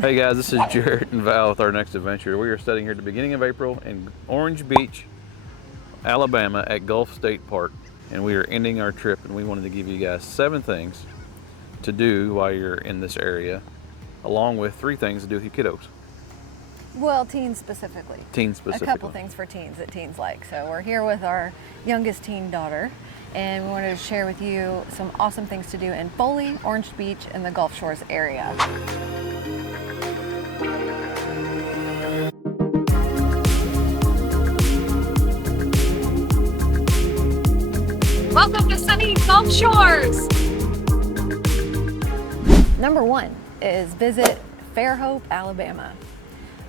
Hey guys, this is Jared and Val with our next adventure. We are studying here at the beginning of April in Orange Beach, Alabama at Gulf State Park. And we are ending our trip, and we wanted to give you guys 7 things to do while you're in this area, along with 3 things to do with your kiddos. Well, teens specifically. Teens specifically. A couple things for teens that teens like. So we're here with our youngest teen daughter, and we wanted to share with you some awesome things to do in Foley, Orange Beach, and the Gulf Shores area. Welcome to sunny Gulf Shores. Number 1 is visit Fairhope, Alabama,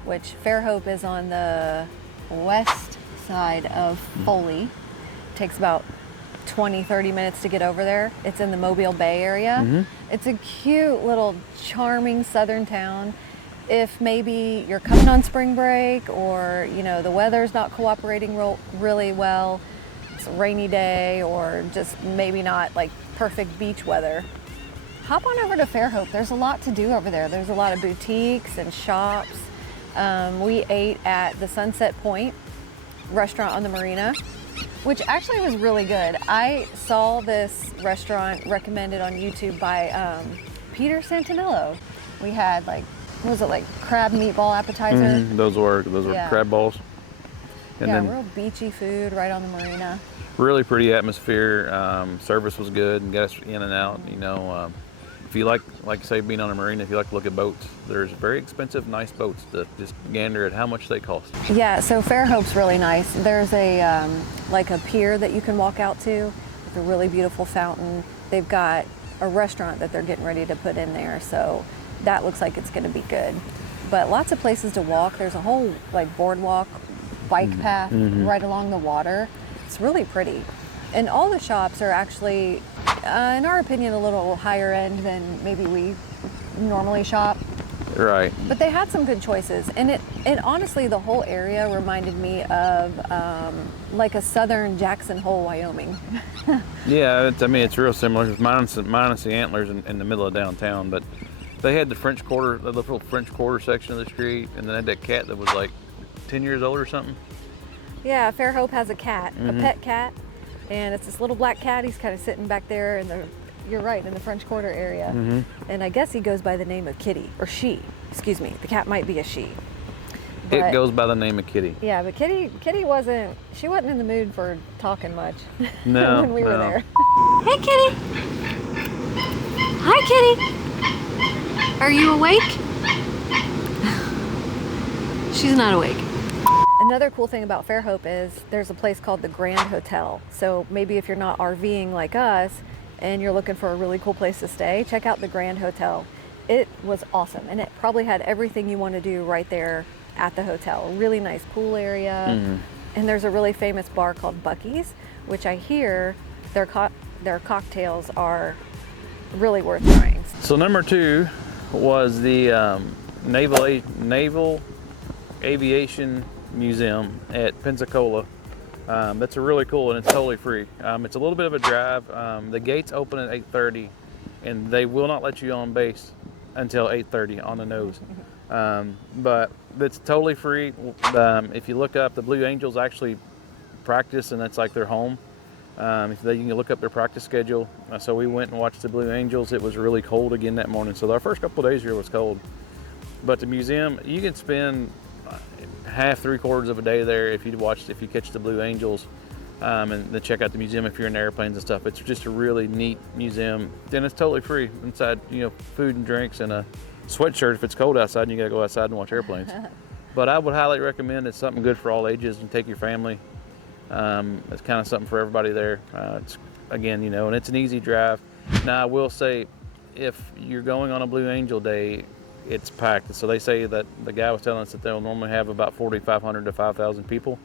which Fairhope is on the west side of Foley. Takes about 20-30 minutes to get over there. It's in the Mobile Bay area. It's a cute little charming southern town. If maybe you're coming on spring break, or the weather's not cooperating really well, it's a rainy day, or just maybe not like perfect beach weather, hop on over to Fairhope. There's a lot to do over there. There's a lot of boutiques and shops. We ate at the Sunset Point restaurant on the marina, which actually was really good. I saw this restaurant recommended on YouTube by Peter Santinello. We had what was it, like crab meatball appetizer? Those were crab balls. And yeah, then real beachy food right on the marina. really pretty atmosphere. Service was good and got us in and out. If you like I say, being on a marina, if you like to look at boats, there's very expensive, nice boats to just gander at how much they cost. Yeah, so Fairhope's really nice. There's a like a pier that you can walk out to with a really beautiful fountain. They've got a restaurant that they're getting ready to put in there, so that looks like it's going to be good. But lots of places to walk. There's a whole boardwalk, bike path right along the water. It's really pretty. And all the shops are actually, in our opinion, a little higher end than maybe we normally shop. Right. But they had some good choices. And it honestly, the whole area reminded me of like a southern Jackson Hole, Wyoming. Yeah, it's real similar, minus the antlers in the middle of downtown. But they had the French Quarter, the little French Quarter section of the street, and then they had that cat that was like 10 years old or something. Yeah, Fairhope has a cat, a pet cat. And it's this little black cat. He's kind of sitting back there you're right, in the French Quarter area. And I guess he goes by the name of Kitty, or she, excuse me. The cat might be a she. But, it goes by the name of Kitty. Yeah, but Kitty wasn't in the mood for talking much No, when we were there. Hey, Kitty. Hi, Kitty. Are you awake? She's not awake. Another cool thing about Fairhope is there's a place called the Grand Hotel. So maybe if you're not RVing like us and you're looking for a really cool place to stay, check out the Grand Hotel. It was awesome, and it probably had everything you want to do right there at the hotel. A really nice pool area, and there's a really famous bar called Buc-ee's, which I hear their cocktails are really worth trying. So number 2 was the Naval Aviation Museum at Pensacola. That's a really cool, and it's totally free. It's a little bit of a drive. The gates open at 8:30, and they will not let you on base until 8:30 on the nose. But it's totally free. If you look up, the Blue Angels actually practice, and that's like their home. You can look up their practice schedule. So we went and watched the Blue Angels. It was really cold again that morning, so our first couple of days here was cold. But the museum, you can spend half, 3/4 of a day there if you catch the Blue Angels, and then check out the museum if you're in airplanes and stuff. It's just a really neat museum. Then it's totally free inside. Food and drinks and a sweatshirt if it's cold outside and you gotta go outside and watch airplanes. But I would highly recommend. It's something good for all ages. You take your family. It's kind of something for everybody there. It's again, and it's an easy drive. Now I will say, if you're going on a Blue Angel day, it's packed. So they say that the guy was telling us that they'll normally have about 4,500 to 5,000 people,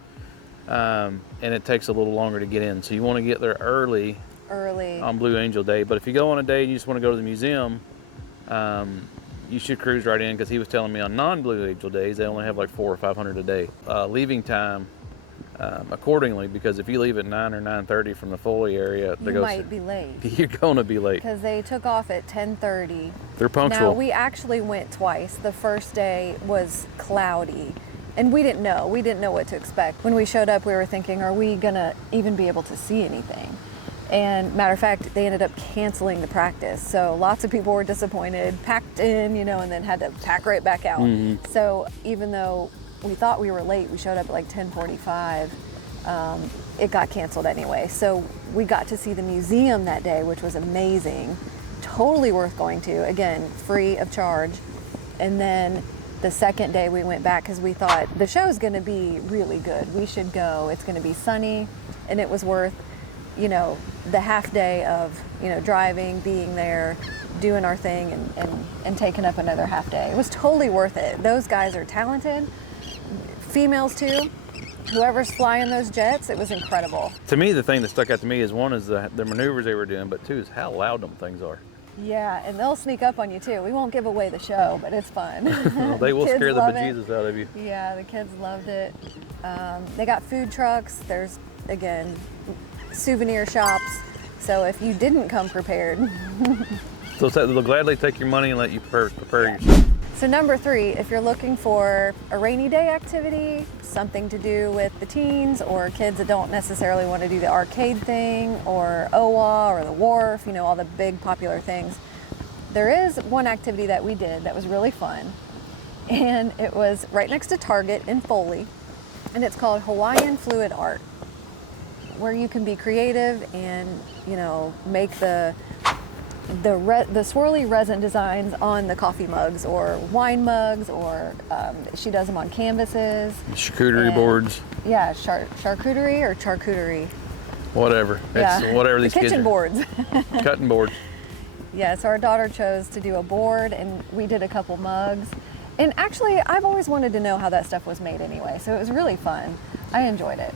and it takes a little longer to get in. So you want to get there early on Blue Angel Day. But if you go on a day and you just want to go to the museum, you should cruise right in, because he was telling me on non-Blue Angel days they only have like 400 or 500 a day. Leaving time accordingly, because if you leave at 9 or 9:30 from the Foley area to You go, might be late. You're gonna be late. Because they took off at 10:30. They're punctual. Now, we actually went twice. The first day was cloudy, and we didn't know. We didn't know what to expect. When we showed up, we were thinking, are we gonna even be able to see anything? And matter of fact, they ended up canceling the practice. So lots of people were disappointed, packed in, and then had to pack right back out. So even though we thought we were late, we showed up at like 10:45. It got canceled anyway. So we got to see the museum that day, which was amazing. Totally worth going to. Again, free of charge. And then the second day we went back because we thought the show's going to be really good. We should go. It's going to be sunny, and it was worth, the half day of, driving, being there, doing our thing, and taking up another half day. It was totally worth it. Those guys are talented. Females too. Whoever's flying those jets, it was incredible. To me, the thing that stuck out to me is one is the maneuvers they were doing, but two is how loud them things are. Yeah, and they'll sneak up on you too. We won't give away the show, but it's fun. They will Kids scare the love bejesus out of you. Yeah, the kids loved it. They got food trucks. There's, again, souvenir shops. So if you didn't come prepared. They'll gladly take your money and let you prepare yourself. So number 3, if you're looking for a rainy day activity, something to do with the teens or kids that don't necessarily want to do the arcade thing or OWA or the wharf, all the big popular things, there is one activity that we did that was really fun. And it was right next to Target in Foley. And it's called Hawaiian Fluid Art, where you can be creative and, make the swirly resin designs on the coffee mugs or wine mugs, or she does them on canvases. Charcuterie boards. Yeah, charcuterie or charcuterie. Whatever. Yeah. It's whatever these kids kitchen are. boards. Cutting boards. Yeah, so our daughter chose to do a board, and we did a couple mugs. And actually, I've always wanted to know how that stuff was made anyway, so it was really fun. I enjoyed it.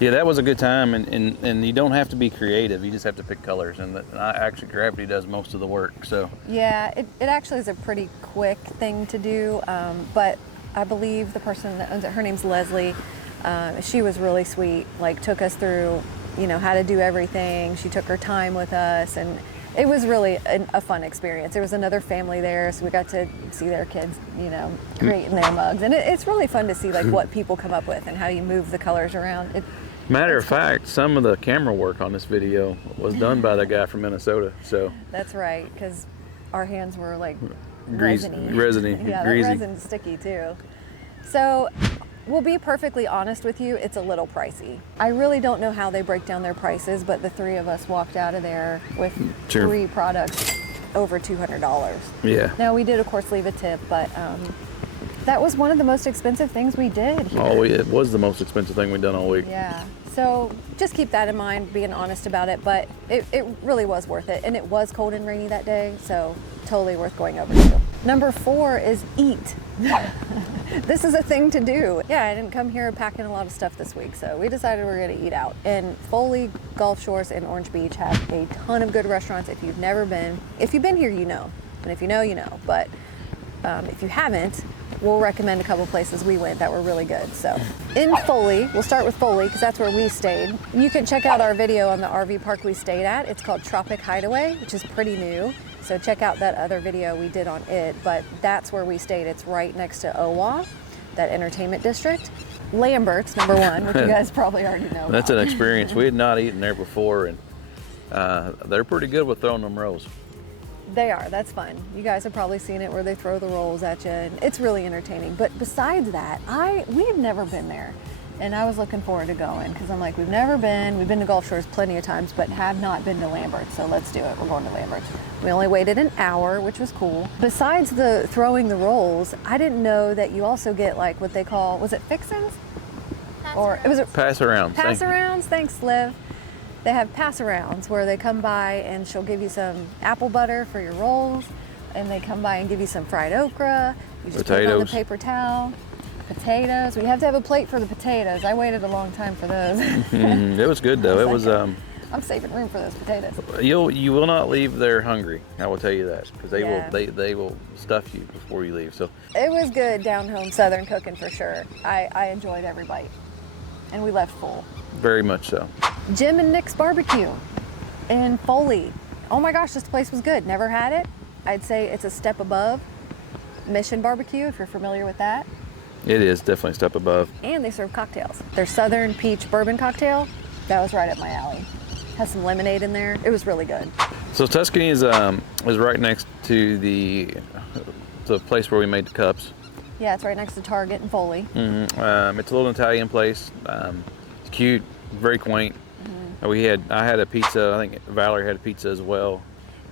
Yeah, that was a good time, and you don't have to be creative. You just have to pick colors, and actually gravity does most of the work. So yeah, it actually is a pretty quick thing to do, but I believe the person that owns it, her name's Leslie, she was really sweet, took us through, how to do everything. She took her time with us, and it was really a fun experience. There was another family there, so we got to see their kids, creating their mugs, and it's really fun to see what people come up with and how you move the colors around. Matter of fact, some of the camera work on this video was done by the guy from Minnesota. So that's right, because our hands were resiny. Yeah, greasy. that resin's sticky too. So we'll be perfectly honest with you, it's a little pricey. I really don't know how they break down their prices, but the 3 of us walked out of there with 3 products over $200. Yeah. Now we did of course leave a tip, but that was one of the most expensive things we did here. It was the most expensive thing we've done all week. Yeah. So just keep that in mind, being honest about it, but it really was worth it. And it was cold and rainy that day, so totally worth going over to. Number 4 is eat. This is a thing to do. Yeah, I didn't come here packing a lot of stuff this week, so we decided we were gonna eat out. And Foley, Gulf Shores, and Orange Beach have a ton of good restaurants. If you've never been, if you've been here, you know. And if you know, you know. But if you haven't, we'll recommend a couple places we went that were really good. So in Foley, we'll start with Foley because that's where we stayed. You can check out our video on the RV park we stayed at. It's called Tropic Hideaway, which is pretty new. So check out that other video we did on it, but that's where we stayed. It's right next to OWA, that entertainment district. Lambert's, number 1, which you guys probably already know about. That's an experience. We had not eaten there before, and they're pretty good with throwing them rolls. They are. That's fun. You guys have probably seen it where they throw the rolls at you, and it's really entertaining. But besides that, we've never been there, and I was looking forward to going because I'm like, we've never been. We've been to Gulf Shores plenty of times, but have not been to Lambert. So let's do it. We're going to Lambert. We only waited an hour, which was cool. Besides the throwing the rolls, I didn't know that you also get what they call, was it fixins? Or it was Pass-arounds. Pass-arounds. Thanks, Liv. They have pass-arounds where they come by and she'll give you some apple butter for your rolls, and they come by and give you some fried okra. You just put it on the paper towel. Potatoes. We have to have a plate for the potatoes. I waited a long time for those. It was good though. It was. I'm saving room for those potatoes. You will not leave there hungry. I will tell you that because they Yeah. they will stuff you before you leave. So It was good down home Southern cooking for sure. I enjoyed every bite. and we left full. Very much so. Jim and Nick's Barbecue in Foley. Oh my gosh, this place was good. Never had it. I'd say it's a step above Mission Barbecue, if you're familiar with that. It is definitely a step above. And they serve cocktails. Their Southern Peach Bourbon cocktail, that was right up my alley. Has some lemonade in there. It was really good. So Tuscany is right next to the place where we made the cups. Yeah, it's right next to Target in Foley. It's a little Italian place. It's cute, very quaint. I had a pizza. I think Valerie had a pizza as well.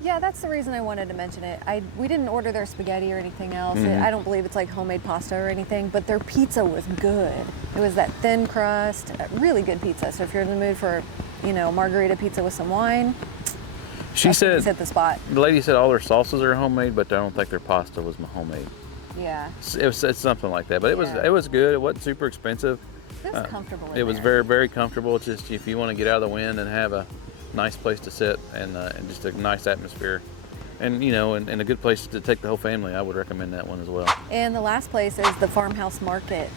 Yeah, that's the reason I wanted to mention it. We didn't order their spaghetti or anything else. I don't believe it's like homemade pasta or anything, but their pizza was good. It was that thin crust, really good pizza. So if you're in the mood for, margarita pizza with some wine, She said hit the spot. The lady said all their sauces are homemade, but I don't think their pasta was homemade. Yeah. It's something like that, but it was good. It wasn't super expensive. It was comfortable. It was very, very comfortable. It's just if you want to get out of the wind and have a nice place to sit and just a nice atmosphere, and and a good place to take the whole family, I would recommend that one as well. And the last place is the Farmhouse Market,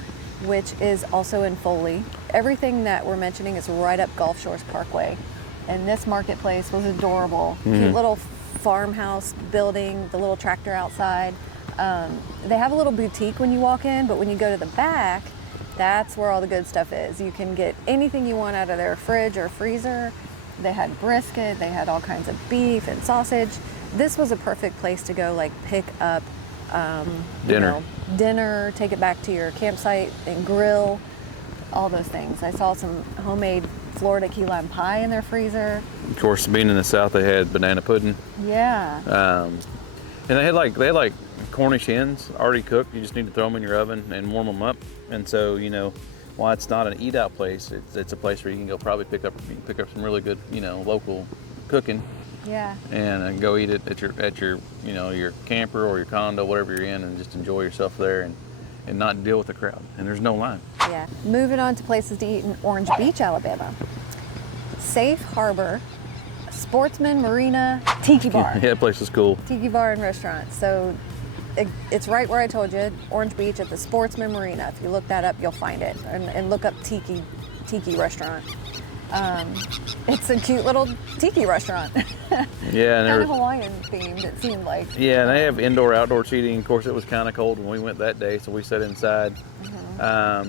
which is also in Foley. Everything that we're mentioning is right up Gulf Shores Parkway, and this marketplace was adorable. Cute little farmhouse building, the little tractor outside. They have a little boutique when you walk in, but when you go to the back, that's where all the good stuff is. You can get anything you want out of their fridge or freezer. They had brisket, they had all kinds of beef and sausage. This was a perfect place to go pick up dinner, take it back to your campsite and grill, all those things. I saw some homemade Florida key lime pie in their freezer. Of course, being in the South, they had banana pudding. Yeah. And they had Cornish hens already cooked. You just need to throw them in your oven and warm them up. And so, while it's not an eat-out place, it's a place where you can go probably pick up some really good, local cooking. Yeah. And go eat it at your your camper or your condo, whatever you're in, and just enjoy yourself there and not deal with the crowd. And there's no line. Yeah. Moving on to places to eat in Orange Beach, Alabama. Safe Harbor, Sportsman Marina, Tiki Bar. Yeah, that place is cool. Tiki Bar and restaurant. So it's right where I told you, Orange Beach at the Sportsman Marina. If you look that up, you'll find it. And look up Tiki Restaurant. It's a cute little tiki restaurant. Yeah, and kind of Hawaiian themed, it seemed like. Yeah, and they have indoor-outdoor seating. Of course, it was kind of cold when we went that day, so we sat inside. I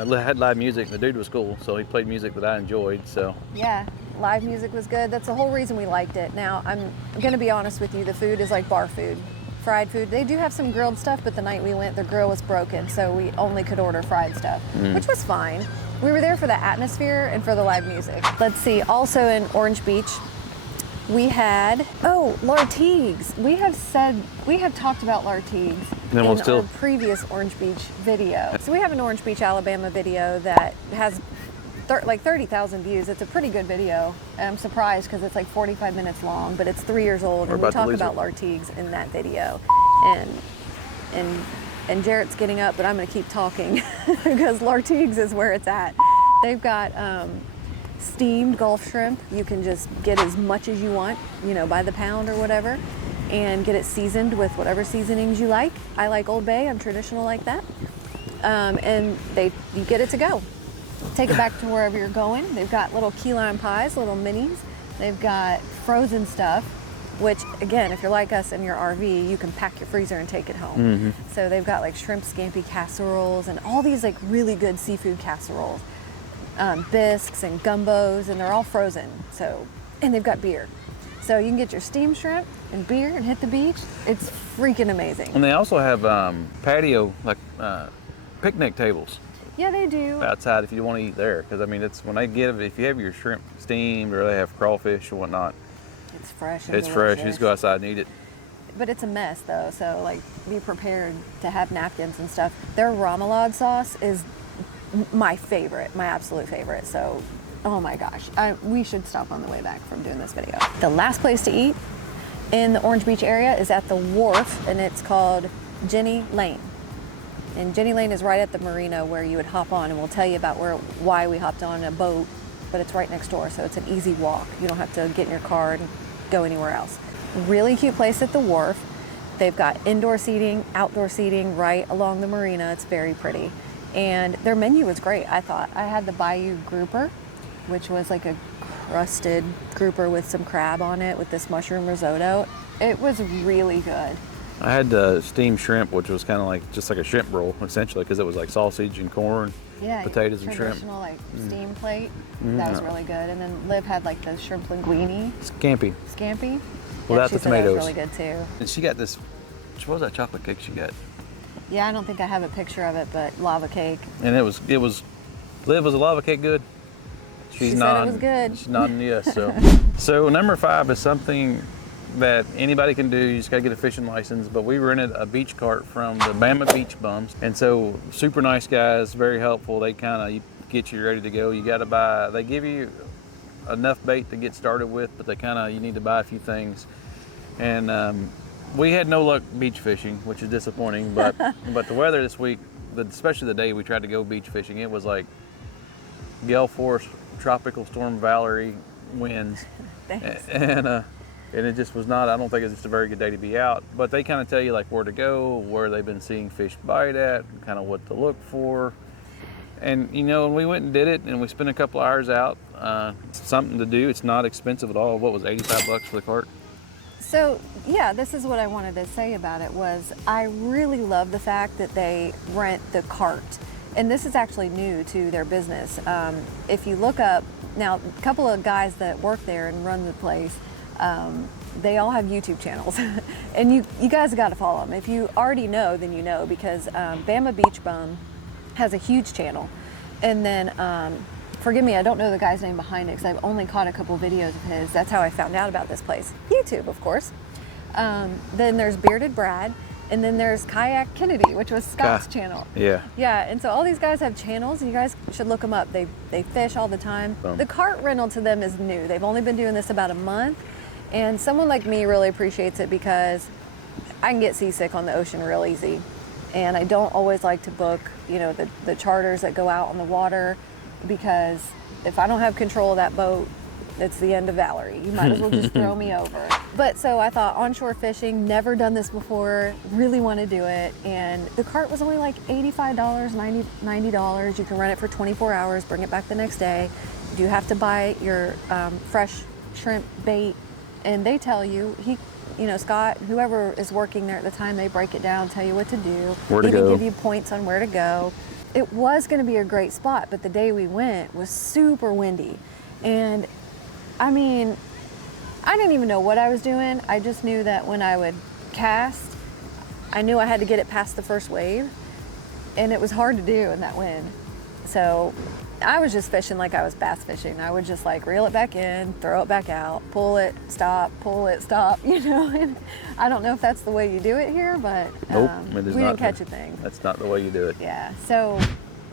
had live music. The dude was cool, so he played music that I enjoyed. So yeah, live music was good. That's the whole reason we liked it. Now, I'm going to be honest with you, the food is like bar food. Fried food. They do have some grilled stuff, but the night we went, the grill was broken, so we only could order fried stuff, which was fine. We were there for the atmosphere and for the live music. Let's see, also in Orange Beach, we had, Lartigues. We have talked about Lartigues in our previous Orange Beach video. So we have an Orange Beach, Alabama video that has 30,000 views. It's a pretty good video. And I'm surprised because it's 45 minutes long, but it's 3 years old. And we talk about Lartigues in that video. And Jarrett's getting up, but I'm going to keep talking because Lartigues is where it's at. They've got steamed Gulf shrimp. You can just get as much as you want, by the pound or whatever, and get it seasoned with whatever seasonings you like. I like Old Bay. I'm traditional like that. And you get it to go. Take it back to wherever you're going. They've got little key lime pies, little minis. They've got frozen stuff, which again, if you're like us in your RV, you can pack your freezer and take it home. So they've got shrimp scampi casseroles and all these really good seafood casseroles, bisques and gumbos, and they're all frozen. And they've got beer. So you can get your steamed shrimp and beer and hit the beach. It's freaking amazing. And they also have patio, picnic tables. Yeah, they do. Outside if you want to eat there. Because, it's when if you have your shrimp steamed or they have crawfish or whatnot. It's fresh. It's fresh. You just go outside and eat it. But it's a mess, though. So, be prepared to have napkins and stuff. Their remoulade sauce is my favorite, my absolute favorite. So, oh my gosh. We should stop on the way back from doing this video. The last place to eat in the Orange Beach area is at the wharf, and it's called Jenny Lane. And Jenny Lane is right at the marina where you would hop on, and we'll tell you about why we hopped on a boat, but it's right next door, so it's an easy walk. You don't have to get in your car and go anywhere else. Really cute place at the wharf. They've got indoor seating, outdoor seating right along the marina. It's very pretty. And their menu was great, I thought. I had the Bayou grouper, which was like a crusted grouper with some crab on it with this mushroom risotto. It was really good. I had the steamed shrimp, which was kind of like just like a shrimp roll, essentially, because it was like sausage and corn, potatoes and shrimp. Traditional like steam plate. That was really good. And then Liv had like the shrimp linguine. Scampi. Scampi. Without the she tomatoes. said that was really good too. And she got this, what was that chocolate cake she got? Yeah, I don't think I have a picture of it, but lava cake. And Liv, was a lava cake good? She said it was good. She's nodding yes. So number 5 is something that anybody can do. You just gotta get a fishing license. But we rented a beach cart from the Bama Beach Bums, and so super nice guys, very helpful. They kind of get you ready to go. You gotta buy. They give you enough bait to get started with, but you need to buy a few things. And we had no luck beach fishing, which is disappointing. But the weather this week, especially the day we tried to go beach fishing, it was like gale force tropical storm Valerie winds. Thanks. And it just was not, I don't think it's just a very good day to be out. But they kind of tell you like where to go, where they've been seeing fish bite at, kind of what to look for. And when we went and did it and we spent a couple hours out, something to do. It's not expensive at all. What was it, $85 for the cart? So yeah, this is what I wanted to say about it was I really love the fact that they rent the cart. And this is actually new to their business. If you look up, now a couple of guys that work there and run the place, they all have YouTube channels. And you guys got to follow them. If you already know, then you know, because Bama Beach Bum has a huge channel. And then, forgive me, I don't know the guy's name behind it because I've only caught a couple videos of his. That's how I found out about this place. YouTube, of course. Then there's Bearded Brad. And then there's Kayak Kennedy, which was Scott's channel. Yeah. Yeah, and so all these guys have channels, and you guys should look them up. They fish all the time. The cart rental to them is new. They've only been doing this about a month, and someone like me really appreciates it because I can get seasick on the ocean real easy, and I don't always like to book, the charters that go out on the water, because if I don't have control of that boat, it's the end of Valerie. You might as well just throw me over. But so I thought onshore fishing, never done this before, really want to do it. And the cart was only like $85, $90. You can rent it for 24 hours, bring it back the next day. You have to buy your fresh shrimp bait. And they tell you, Scott, whoever is working there at the time, they break it down, tell you what to do. Where to go. Even give you points on where to go. It was going to be a great spot, but the day we went was super windy. And I mean, I didn't even know what I was doing. I just knew that when I would cast, I knew I had to get it past the first wave, and it was hard to do in that wind. So I was just fishing like I was bass fishing. I would just like reel it back in, throw it back out, pull it, stop, and I don't know if that's the way you do it here, but nope, it is we not didn't catch a thing. That's not the way you do it. Yeah, so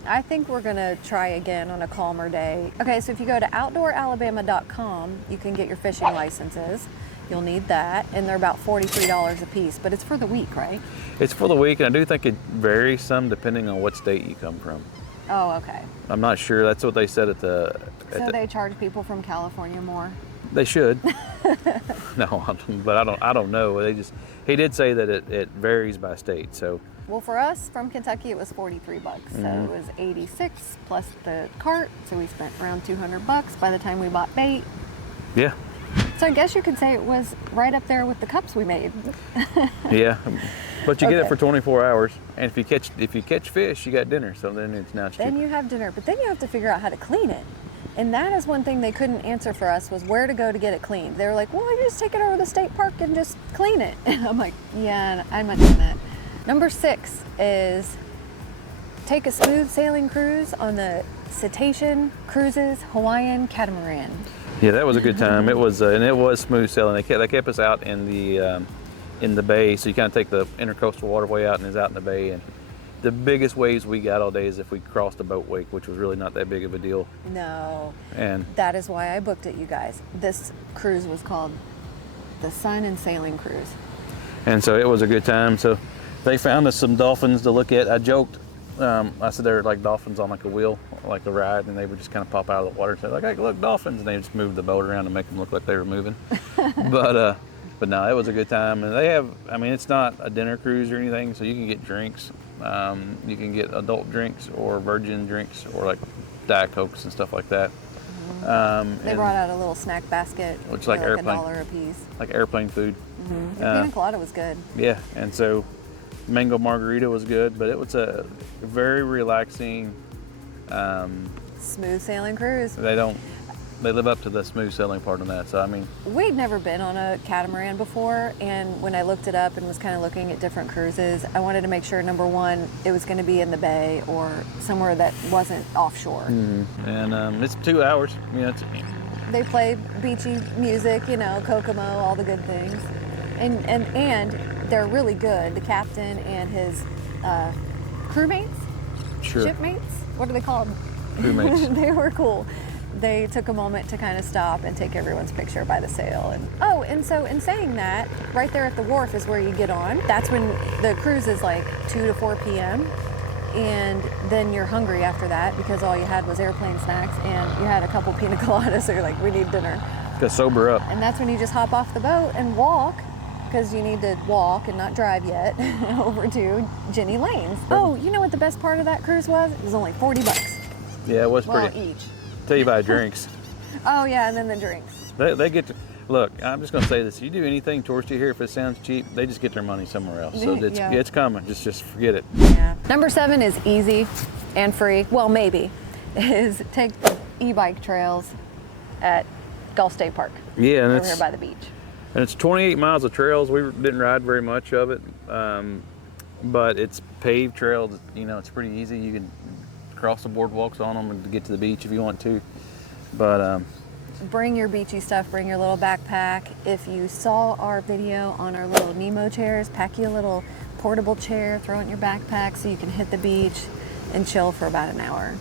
I think we're gonna try again on a calmer day. Okay, so if you go to outdooralabama.com, you can get your fishing licenses. You'll need that, and they're about $43 a piece, but it's for the week, right? It's for the week, and I do think it varies some depending on what state you come from. Oh, okay. I'm not sure. That's what they said So they charge people from California more? They should. No, but I don't know. He did say that it varies by state. So. Well, for us from Kentucky, it was $43. So it was $86 plus the cart. So we spent around $200 by the time we bought bait. Yeah. So I guess you could say it was right up there with the cups we made. Yeah, but you get it for 24 hours, and if you catch fish, you got dinner. So then it's now cheaper. Then you have dinner, but then you have to figure out how to clean it. And that is one thing they couldn't answer for us, was where to go to get it cleaned. They were like, well, you just take it over to the state park and just clean it. And I'm like, yeah, I'm not doing that. Number 6 is take a smooth sailing cruise on the Cetacean Cruises Hawaiian Catamaran. Yeah, that was a good time. It was smooth sailing. They kept us out in the bay, so you kind of take the intercoastal waterway out and it's out in the bay. And the biggest waves we got all day is if we crossed a boat wake, which was really not that big of a deal. No. And that is why I booked it, you guys. This cruise was called the Sun and Sailing Cruise. And so it was a good time. So they found us some dolphins to look at. I joked. I said they were like dolphins on like a wheel, like a ride, and they would just kind of pop out of the water and say like, hey, look, dolphins. And they just moved the boat around to make them look like they were moving. But But no, it was a good time. And they have, I mean, it's not a dinner cruise or anything, so you can get drinks. You can get adult drinks or virgin drinks or like Diet Cokes and stuff like that. They brought out a little snack basket, which is like airplane, $1 a piece. like airplane food. The pina colada was good. Yeah, and so mango margarita was good, but it was a very relaxing. Smooth sailing cruise. They live up to the smooth sailing part of that. So I mean, We'd never been on a catamaran before, and when I looked it up and was kind of looking at different cruises, I wanted to make sure, number one, it was going to be in the bay or somewhere that wasn't offshore. and it's 2 hours. You know, They play beachy music, you know, Kokomo, all the good things, and they're really good. The captain and his crewmates, sure. shipmates, what are they called? Crewmates. They were cool. They took a moment to kind of stop and take everyone's picture by the sail. And so in saying that, right there at the wharf is where you get on. That's when the cruise is like 2 to 4 p.m. And then you're hungry after that because all you had was airplane snacks and you had a couple pina coladas, so you're like, we need dinner. To sober up. And that's when you just hop off the boat and walk, because you need to walk and not drive yet, over to Jenny Lane's. Oh, you know what the best part of that cruise was? It was only $40. Yeah, it was Well, pretty. each. Tell you about drinks. Oh yeah, and then the drinks. They get to look. I'm just gonna say this: you do anything touristy here, if it sounds cheap, they just get their money somewhere else. So Yeah. it's coming. Just forget it. Yeah. Number 7 is easy and free. Well, maybe is take the e-bike trails at Gulf State Park. Yeah, and over here by the beach. And it's 28 miles of trails. We didn't ride very much of it, but it's paved trails. You know, it's pretty easy. You can cross the boardwalks on them and to get to the beach if you want to. But bring your beachy stuff. Bring your little backpack. If you saw our video on our little Nemo chairs, pack you a little portable chair, throw it in your backpack so you can hit the beach and chill for about an hour.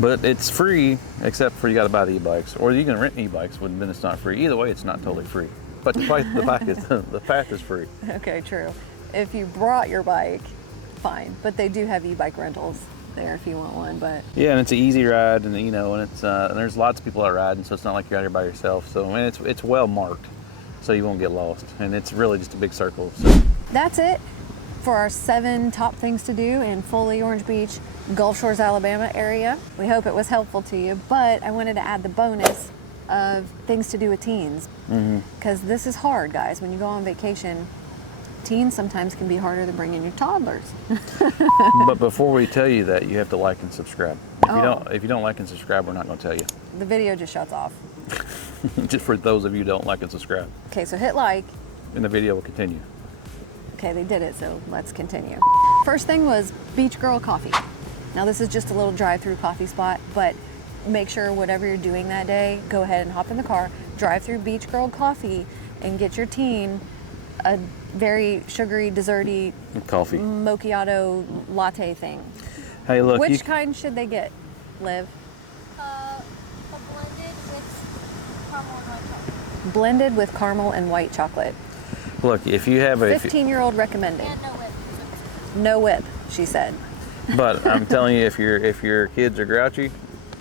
But it's free, except for you got to buy the e-bikes, or you can rent e-bikes. But then it's not free. Either way, it's not totally free. But the path is free. Okay, true. If you brought your bike, fine. But they do have e-bike rentals there if you want one. But yeah, and it's an easy ride, and you know, and it's and there's lots of people out riding, so it's not like you're out here by yourself. So and it's well marked, so you won't get lost, and it's really just a big circle. So that's it for our 7 top things to do in Foley, Orange Beach, Gulf Shores, Alabama area. We hope it was helpful to you, but I wanted to add the bonus of things to do with teens, because this is hard, guys. When you go on vacation, teens sometimes can be harder than bringing your toddlers. But before we tell you that, you have to like and subscribe. If you don't like and subscribe, we're not going to tell you. The video just shuts off. Just for those of you who don't like and subscribe. Okay, so hit like. And the video will continue. Okay, they did it, so let's continue. First thing was Beach Girl Coffee. Now this is just a little drive-through coffee spot, but make sure whatever you're doing that day, go ahead and hop in the car, drive through Beach Girl Coffee, and get your teen a very sugary, desserty coffee macchiato latte thing. Hey, look. Which kind should they get, Liv? A blended with caramel and white chocolate. Blended with caramel and white chocolate. Look, if you have a 15-year-old recommending. And no whip. No whip, she said. But I'm telling you, if your kids are grouchy,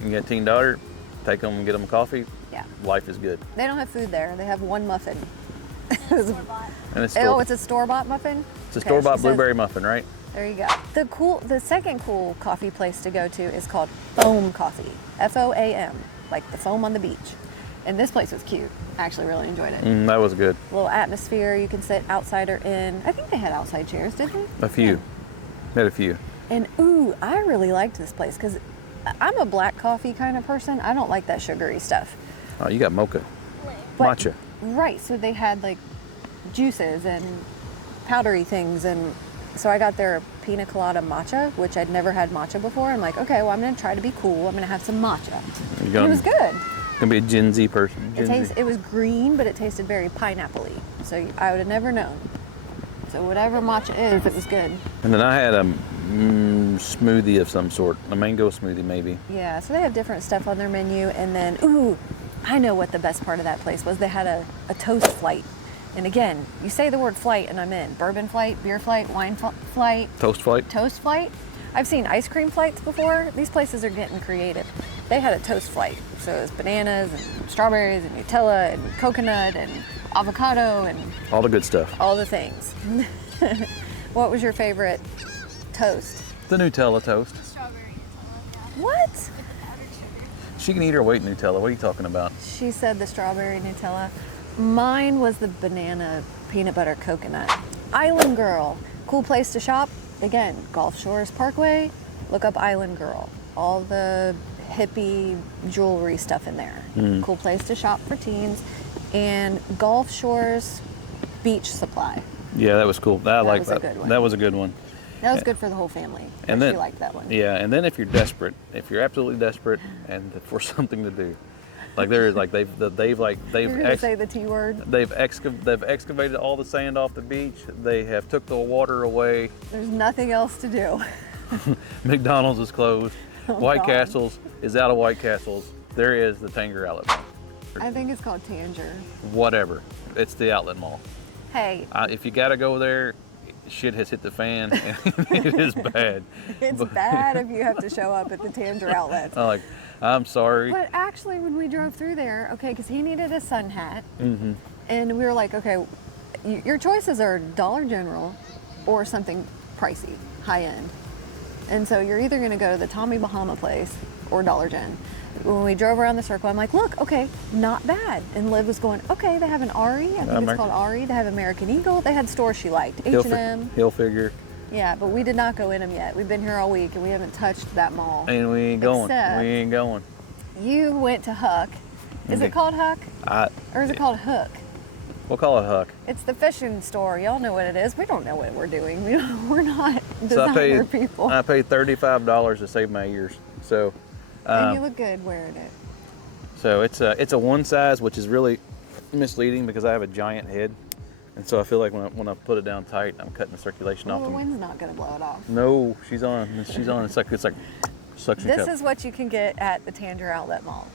you got a teen daughter, take them and get them a coffee. Yeah. Life is good. They don't have food there. They have one muffin. And it's Oh, it's a store-bought muffin? It's a Okay, store-bought she says- blueberry muffin, right? There you go. The second cool coffee place to go to is called Foam Coffee. F-O-A-M, like the foam on the beach. And this place was cute. I actually really enjoyed it. That was good. A little atmosphere. You can sit outside or in. I think they had outside chairs, didn't they? A few. Had a few. And ooh, I really liked this place because I'm a black coffee kind of person. I don't like that sugary stuff. Oh, you got mocha. But- Matcha. Right, so they had like juices and powdery things, and so I got their pina colada matcha, which I'd never had matcha before. I'm like, okay, well, I'm gonna try to be cool. I'm gonna have some matcha. And it was good. Gonna be a Gen Z person. It was green, but it tasted very pineapple-y. So I would have never known. So whatever matcha is, it was good. And then I had a smoothie of some sort, a mango smoothie maybe. Yeah, so they have different stuff on their menu. And then, ooh, I know what the best part of that place was. They had a toast flight. And again, you say the word flight and I'm in. Bourbon flight, beer flight, wine flight. Toast flight. Toast flight. I've seen ice cream flights before. These places are getting creative. They had a toast flight. So it was bananas and strawberries and Nutella and coconut and avocado and All the good stuff. all the things. What was your favorite toast? The Nutella toast. Strawberry Nutella, yeah. What? With the powdered sugar. She can eat her weight in Nutella. What are you talking about? She said the strawberry Nutella. Mine was the banana peanut butter coconut. Island Girl, cool place to shop. Again, Gulf Shores Parkway. Look up Island Girl. All the hippie jewelry stuff in there. Cool place to shop for teens. And Gulf Shores Beach Supply. Yeah, that was cool. I like was a that. good one. That was a good one. That was good for the whole family. And she then liked that one. Yeah, and then if you're desperate, if you're absolutely desperate and for something to do, like there is like they've You're gonna say the T word. they've excavated all the sand off the beach. They have took the water away. There's nothing else to do. McDonald's is closed. White God. Castles is out of White Castles. There is the Tanger Outlet Mall. I think it's called Tanger. Whatever. It's the outlet mall. Hey, If you gotta go there, shit has hit the fan and it is bad. it's bad if you have to show up at the Tanger outlets. I'm sorry. But actually, when we drove through there, okay, because he needed a sun hat, and we were like, okay, your choices are Dollar General or something pricey, high end. And so you're either going to go to the Tommy Bahama place or Dollar Gen. When we drove around the circle, I'm like, look, okay, not bad. And Liv was going, okay, they have an Ari. I think it's called Ari. They have American Eagle. They had stores she liked. H&M. Hilfiger. Yeah, but we did not go in them yet. We've been here all week and we haven't touched that mall. And we ain't going. Except- We ain't going. You went to Huck. Is it called Huck? Or is it called Hook? We'll call it Huck. It's the fishing store. Y'all know what it is. We don't know what we're doing. We're not So designer people. I paid $35 to save my ears. So And you look good wearing it. so it's a one size, which is really misleading because I have a giant head. And so I feel like when I put it down tight, I'm cutting the circulation Well, off. the wind's not going to blow it off. No, she's on. She's on. It's like suction This cup. is what you can get at the Tanger Outlet Mall.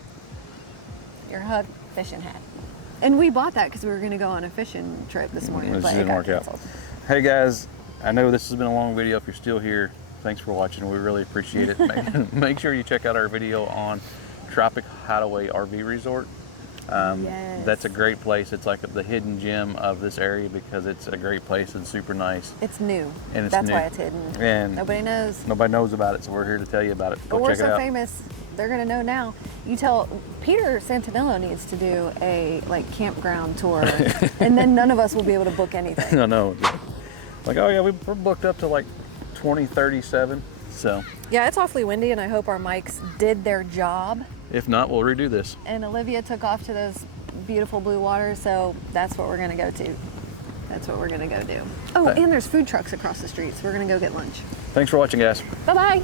Your Huck fishing hat. And we bought that because we were going to go on a fishing trip this morning, It but just it didn't got work out. canceled. Hey guys, I know this has been a long video. If you're still here, thanks for watching. We really appreciate it. Make sure you check out our video on Tropic Hideaway RV Resort. Yes. That's a great place. It's like the hidden gem of this area because it's a great place and super nice. It's new. And it's That's new. why it's hidden. And Nobody knows. Nobody knows about it, so we're here to tell you about it. But Go we're check it so out. famous, they're gonna know now. You tell Peter Santinello needs to do a campground tour, and then none of us will be able to book anything. I know. Like, oh yeah, we're booked up to like 2037. So Yeah, it's awfully windy, and I hope our mics did their job. if not, we'll redo this. And Olivia took off to those beautiful blue waters, so that's what we're gonna go to. That's what we're gonna go do. Oh, Hey. and there's food trucks across the street, so we're gonna go get lunch. Thanks for watching, guys. Bye bye.